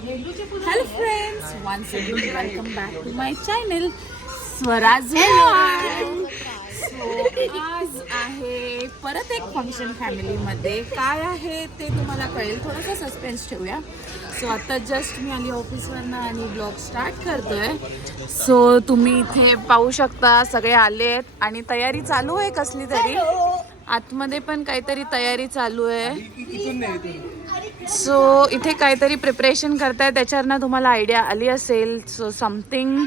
Hello friends once again welcome back to my channel Swaraj so आज आहे परत एक फंक्शन फॅमिलीमध्ये काय आहे ते तुम्हाला कळेल. थोडंसं सस्पेन्स ठेवूया. सो आता जस्ट मी आली ऑफिसवरनं आणि ब्लॉग स्टार्ट करतोय. सो तुम्ही इथे पाहू शकता सगळे आले आहेत आणि तयारी चालू आहे कसली तरी? आतमध्ये पण काहीतरी तयारी चालू आहे. सो इथे काहीतरी प्रिपरेशन करताय त्याच्यावरनं तुम्हाला आयडिया आली असेल. सो समथिंग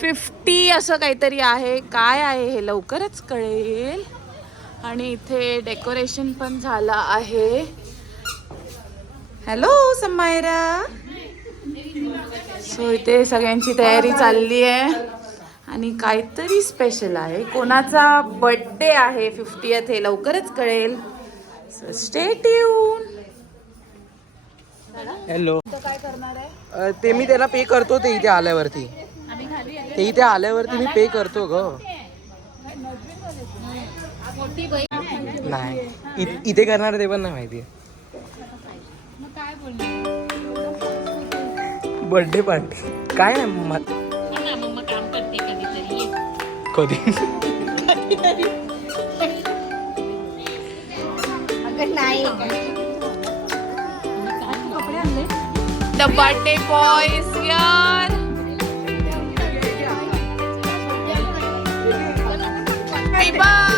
फिफ्टी असं काहीतरी आहे. काय आहे हे लवकरच कळेल. आणि इथे डेकोरेशन पण झालं आहे. हॅलो समायरा सो इथे सगळ्यांची तयारी चालली आहे. आणि काहीतरी स्पेशल आहे. कोणाचा बर्थडे आहे फिफ्टीयथ हे लवकरच कळेल. सो स्टे ट्यून हॅलो काय करणार आहे? अ, ते मी त्याला पे करतो ते इथे आल्यावरती. ते इथे आल्यावरती मी पे करतो ग. नाही. इ- इथे करणार ते पण नाही माहिती. मग काय बोलली बर्थडे पार्टी काय नाही म- मम्मा The birthday boy is here. Happy birthday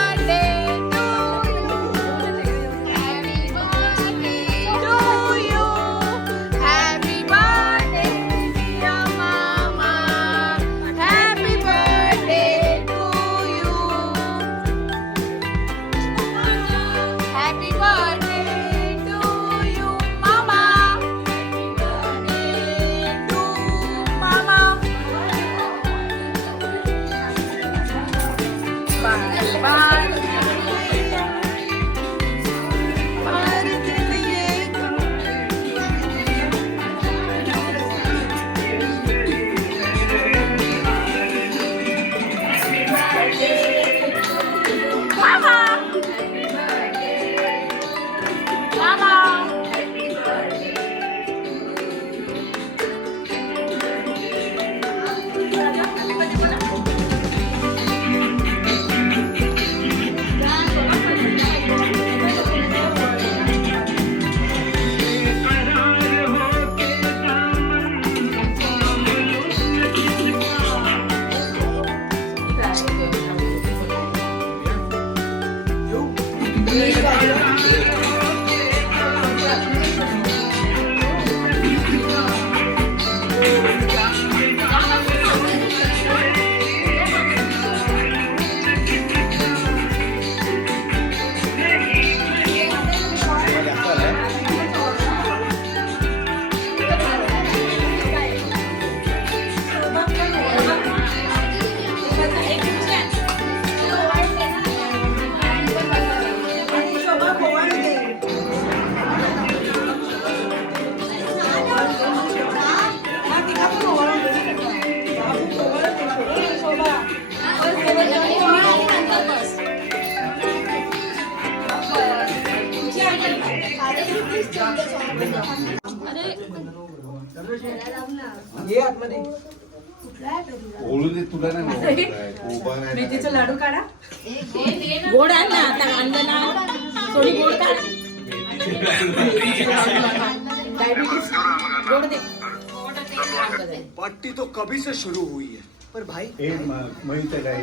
ये आतमध्ये ओळू दे तुला नाही माहिती. उभा नाही लाडू काढा. गोड आण ना आता आणलं ना थोडी गोड काढ डायबिटीज गोड दे. पार्टी तो कभी से शुरू हुई है। पर भाई हे माहीत आहे का हे?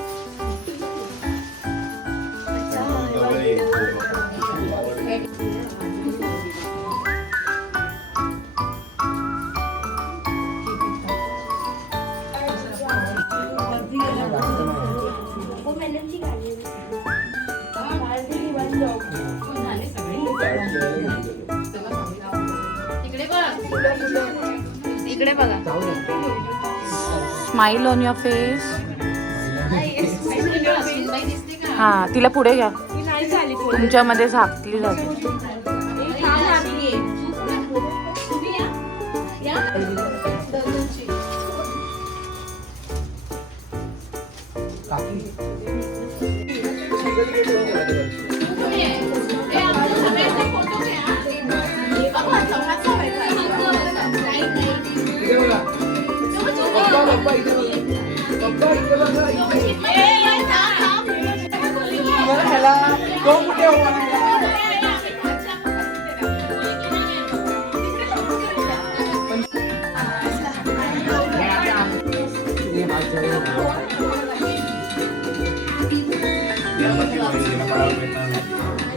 इकडे बघा. स्माइल ऑन युअर फेस हा तिला पुढे घ्या. तुमच्यामध्ये झाकली जाते.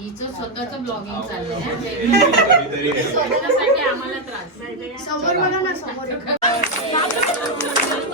हिचं स्वतःच ब्लॉगिंग चाललंय स्वतःसाठी आम्हाला त्रास. समोर बघा ना समोर.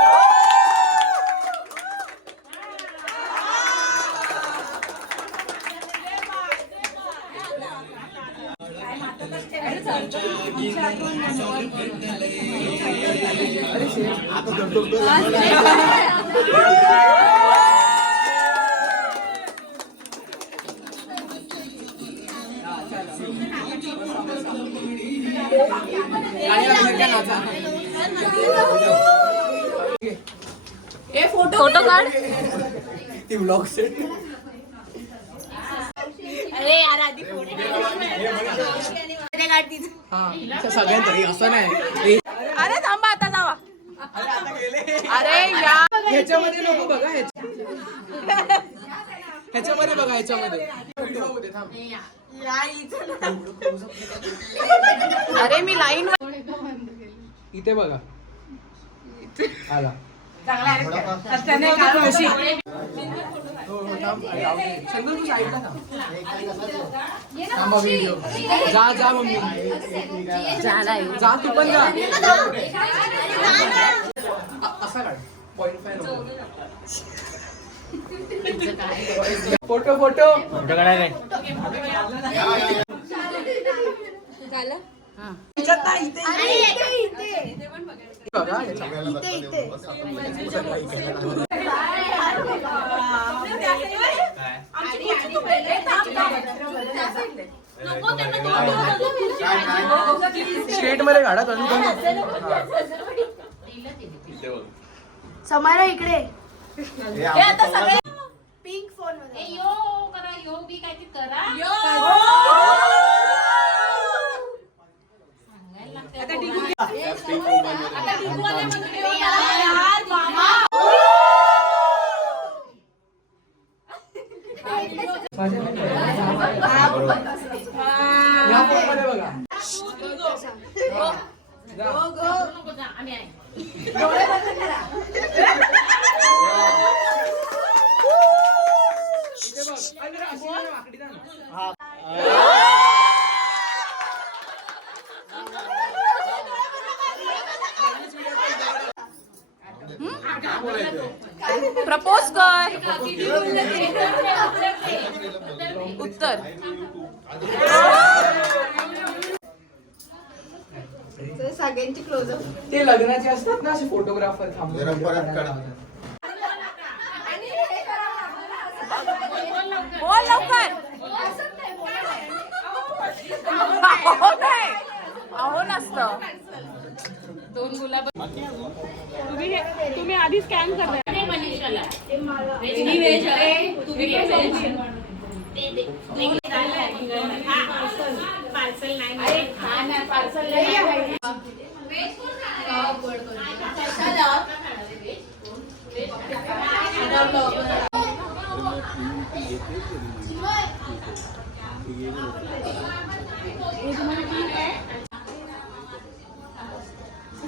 फोटो काढ. सगळ्यांतरी असं नाही अरे थांबा आता जावा अरे या. ह्याच्यामध्ये नको बघा ह्याच्या- ह्याच्यामध्ये बघा ह्याच्यामध्ये. अरे मी लाईन इथे बघा. आला. जा जा मम्मी. जा तू पण जा. पॉइंट फाय फ़ोटो फ़ोटो काढायला. स्टेट मध्ये काढा कमी कमी समारा इकडे. हे पिंक फोन ए, यो करा यो बी काय ते करा सांगायला लागतंय या फोनमध्ये बघा नको जा, आम्ही आहे इथे बघ अरे जरा अशी जरा वाकडी जा ना. प्रपोज कर. उत्तर. सगळ्यांची क्लोजअप ते लग्नाचे असतात ना असे फोटोग्राफर जरा परत काढा. तुम्ही तुम्ही आधी स्कॅन करताय नाही मनीषाला मी व्हेज आहे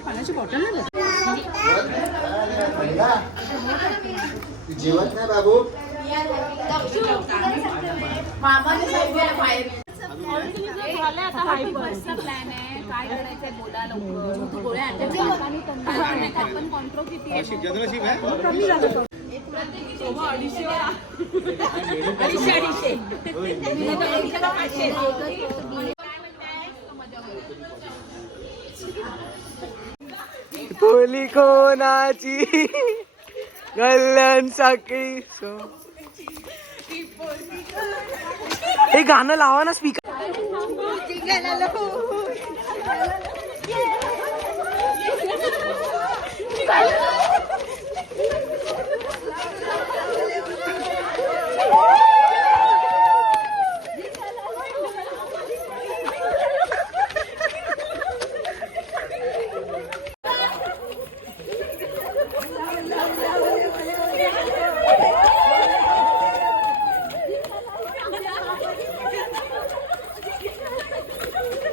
व्हेज पार्सल नाही जेवत नाही बाबू? प्लॅन आहे काय करायचंय बोला लवकर तू गोळ्या आपण कॉन्ट्रो किती आहे खोली कोणाची? कल्याण साखळी. हे गाणं लावा ना स्पीकर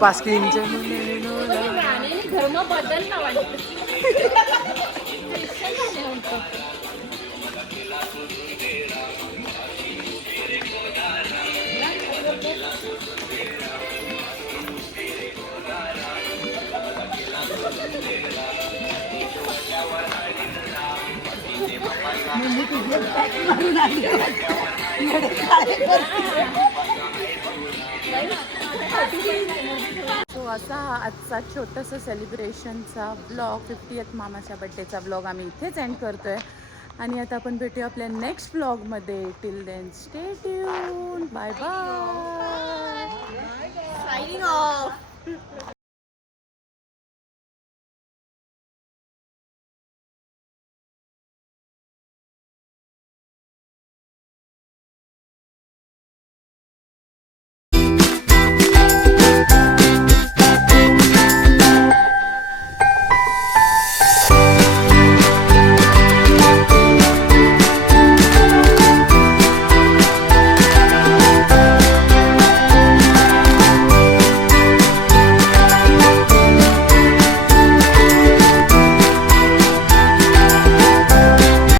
पास्किनचे धर्म बदलला वाटतं तो असा हा आजचा छोटासा सेलिब्रेशनचा ब्लॉग फिफ्टीएथ मामाच्या बड्डेचा ब्लॉग आम्ही इथेच एंड करतोय. आणि आता आपण भेटूया आपल्या नेक्स्ट ब्लॉगमध्ये till then stay tune bye bye off